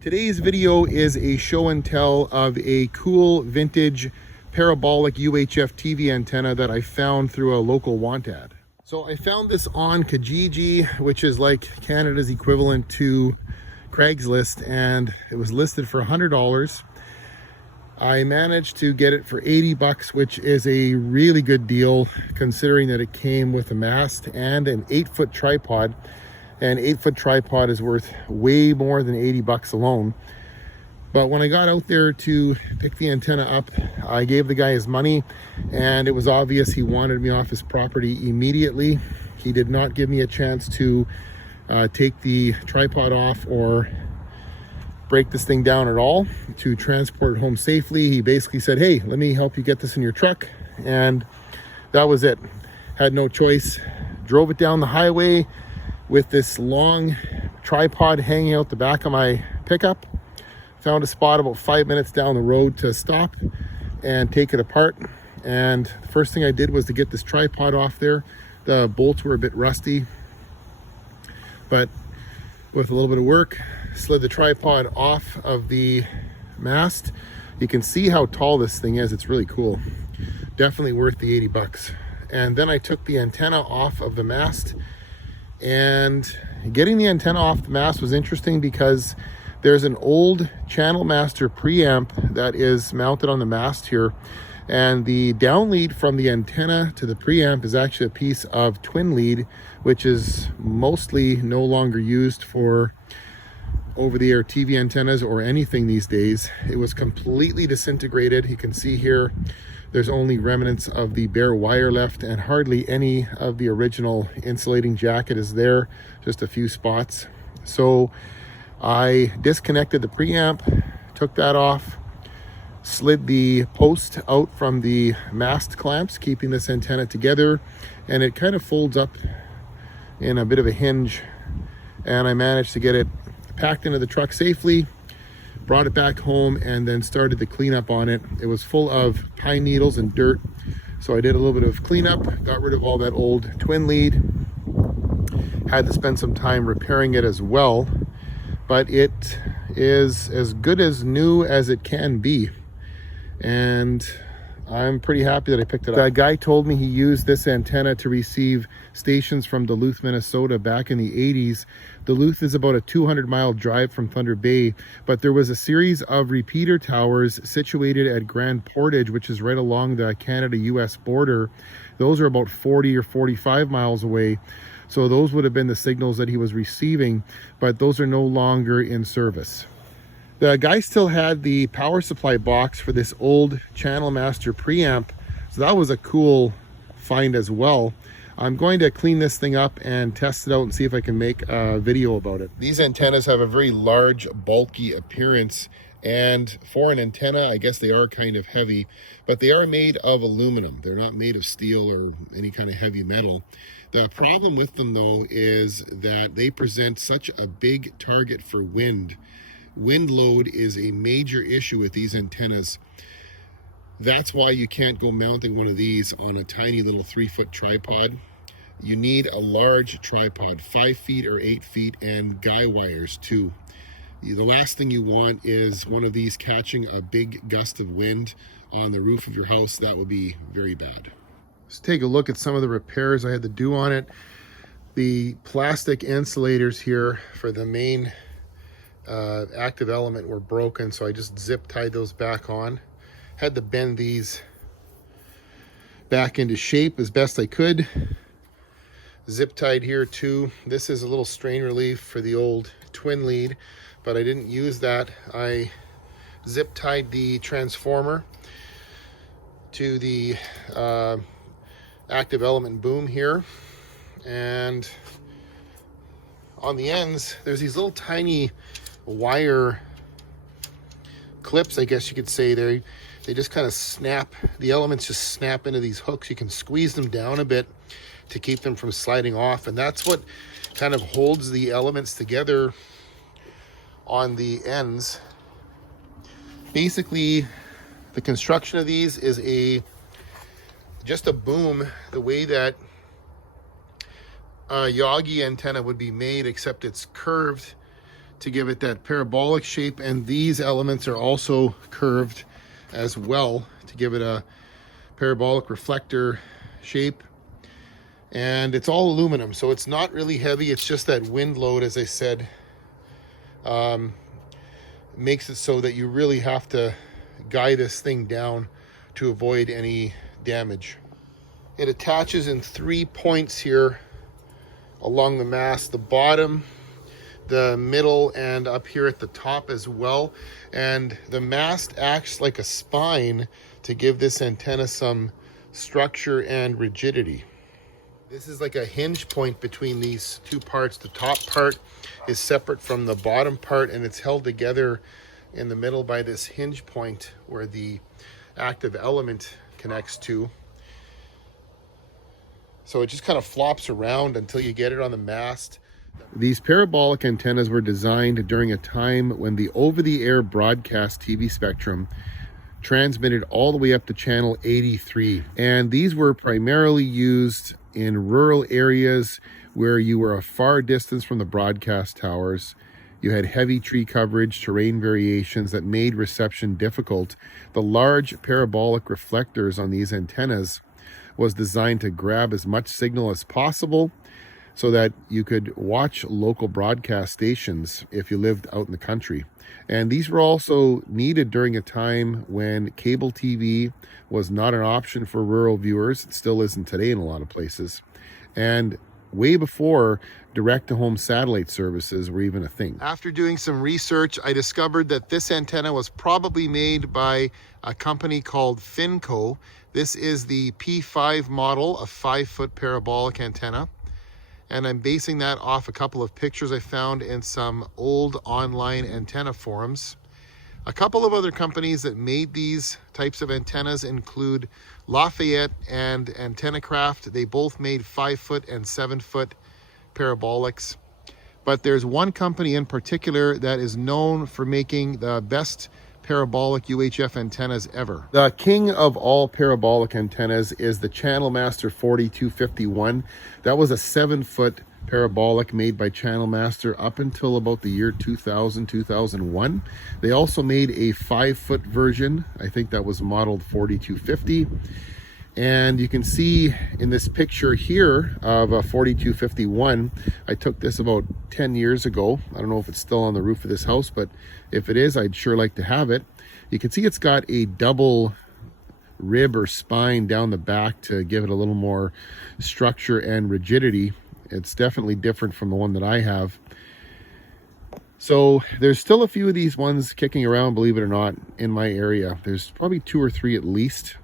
Today's video is a show and tell of a cool vintage Parabolic UHF TV antenna that I found through a local want ad. So I found this on Kijiji, which is like Canada's equivalent to Craigslist, and it was listed for $100. I managed to get it for 80 bucks, which is a really good deal considering that it came with a mast and an 8-foot tripod. An 8-foot tripod is worth way more than 80 bucks alone. But when I got out there to pick the antenna up, I gave the guy his money, and it was obvious he wanted me off his property immediately. He did not give me a chance to take the tripod off or break this thing down at all to transport it home safely. He basically said, "Hey, let me help you get this in your truck," and that was it. Had no choice. Drove it down the highway with this long tripod hanging out the back of my pickup. Found a spot about 5 minutes down the road to stop and take it apart. And the first thing I did was to get this tripod off there. The bolts were a bit rusty, but with a little bit of work, slid the tripod off of the mast. You can see how tall this thing is. It's really cool. Definitely worth the 80 bucks. And then I took the antenna off of the mast, and getting the antenna off the mast was interesting because there's an old channel master preamp that is mounted on the mast here, and the down lead from the antenna to the preamp is actually a piece of twin lead, which is mostly no longer used for over-the-air TV antennas or anything these days. It was completely disintegrated. You can see here there's only remnants of the bare wire left, and hardly any of the original insulating jacket is there, just a few spots. So I disconnected the preamp, took that off, slid the post out from the mast clamps, keeping this antenna together, and it kind of folds up in a bit of a hinge, and I managed to get it packed into the truck safely, brought it back home, and then started the cleanup on it. It was full of pine needles and dirt, so I did a little bit of cleanup, got rid of all that old twin lead, had to spend some time repairing it as well, but it is as good as new as it can be, and I'm pretty happy that I picked it up. That guy told me he used this antenna to receive stations from Duluth, Minnesota back in the 80s. Duluth is about a 200-mile drive from Thunder Bay, but there was a series of repeater towers situated at Grand Portage, which is right along the Canada-US border. Those are about 40 or 45 miles away. So those would have been the signals that he was receiving, but those are no longer in service. The guy still had the power supply box for this old Channel Master preamp, so that was a cool find as well. I'm going to clean this thing up and test it out and see if I can make a video about it. These antennas have a very large, bulky appearance, and for an antenna, I guess they are kind of heavy, but they are made of aluminum. They're not made of steel or any kind of heavy metal. The problem with them, though, is that they present such a big target for wind. Wind load is a major issue with these antennas. That's why you can't go mounting one of these on a tiny little 3-foot tripod. You need a large tripod, 5 feet or 8 feet, and guy wires too. The last thing you want is one of these catching a big gust of wind on the roof of your house. That would be very bad. Let's take a look at some of the repairs I had to do on it. The plastic insulators here for the main active element were broken, so I just zip tied those back on. Had to bend these back into shape as best I could. Zip tied here too. This is a little strain relief for the old twin lead, but I didn't use that. I zip tied the transformer to the active element boom here, and on the ends there's these little tiny wire clips, I guess you could say. They just kind of snap, the elements just snap into these hooks. You can squeeze them down a bit to keep them from sliding off, and that's what kind of holds the elements together on the ends. Basically, the construction of these is just a boom, the way that a Yagi antenna would be made, except it's curved to give it that parabolic shape, and these elements are also curved as well to give it a parabolic reflector shape. And it's all aluminum, so it's not really heavy. It's just that wind load, as I said, makes it so that you really have to guide this thing down to avoid any damage. It attaches in 3 points here along the mast, the bottom, the middle, and up here at the top as well. And the mast acts like a spine to give this antenna some structure and rigidity. This is like a hinge point between these two parts. The top part is separate from the bottom part, and it's held together in the middle by this hinge point where the active element connects to. So it just kind of flops around until you get it on the mast. These parabolic antennas were designed during a time when the over-the-air broadcast TV spectrum transmitted all the way up to channel 83. And these were primarily used in rural areas where you were a far distance from the broadcast towers. You had heavy tree coverage, terrain variations that made reception difficult. The large parabolic reflectors on these antennas was designed to grab as much signal as possible so that you could watch local broadcast stations if you lived out in the country. And these were also needed during a time when cable TV was not an option for rural viewers. It still isn't today in a lot of places. And way before direct-to-home satellite services were even a thing. After doing some research, I discovered that this antenna was probably made by a company called Finco. This is the P-5 model, a 5-foot parabolic antenna. And I'm basing that off a couple of pictures I found in some old online antenna forums. A couple of other companies that made these types of antennas include Lafayette and AntennaCraft. They both made 5-foot and 7-foot parabolics. But there's one company in particular that is known for making the best parabolic UHF antennas ever. The king of all parabolic antennas is the Channel Master 4251. That was a 7-foot parabolic made by Channel Master up until about the year 2000, 2001. They also made a 5-foot version. I think that was modeled 4250. And you can see in this picture here of a 4251, I took this about 10 years ago. I don't know if it's still on the roof of this house, but if it is, I'd sure like to have it. You can see it's got a double rib or spine down the back to give it a little more structure and rigidity. It's definitely different from the one that I have. So there's still a few of these ones kicking around, believe it or not, in my area. There's probably 2 or 3 at least.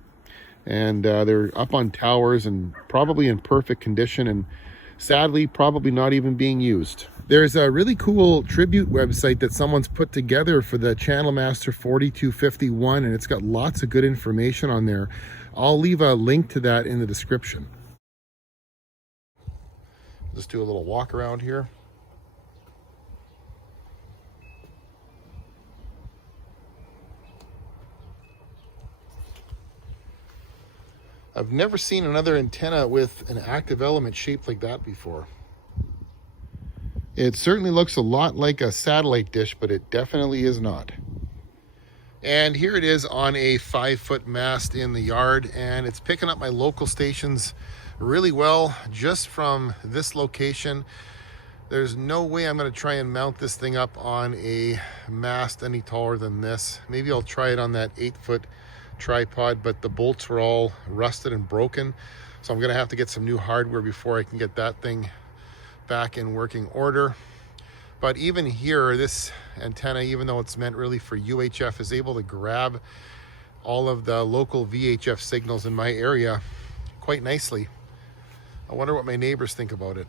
And they're up on towers and probably in perfect condition, and sadly probably not even being used. There's a really cool tribute website that someone's put together for the Channel Master 4251, and it's got lots of good information on there. I'll leave a link to that in the description. Let's do a little walk around here. I've never seen another antenna with an active element shaped like that before. It certainly looks a lot like a satellite dish, but it definitely is not. And here it is on a 5-foot mast in the yard, and it's picking up my local stations really well just from this location. There's no way I'm going to try and mount this thing up on a mast any taller than this. Maybe I'll try it on that 8-foot tripod, but the bolts were all rusted and broken, so I'm gonna have to get some new hardware before I can get that thing back in working order. But even here, this antenna, even though it's meant really for UHF, is able to grab all of the local VHF signals in my area quite nicely. I wonder what my neighbors think about it.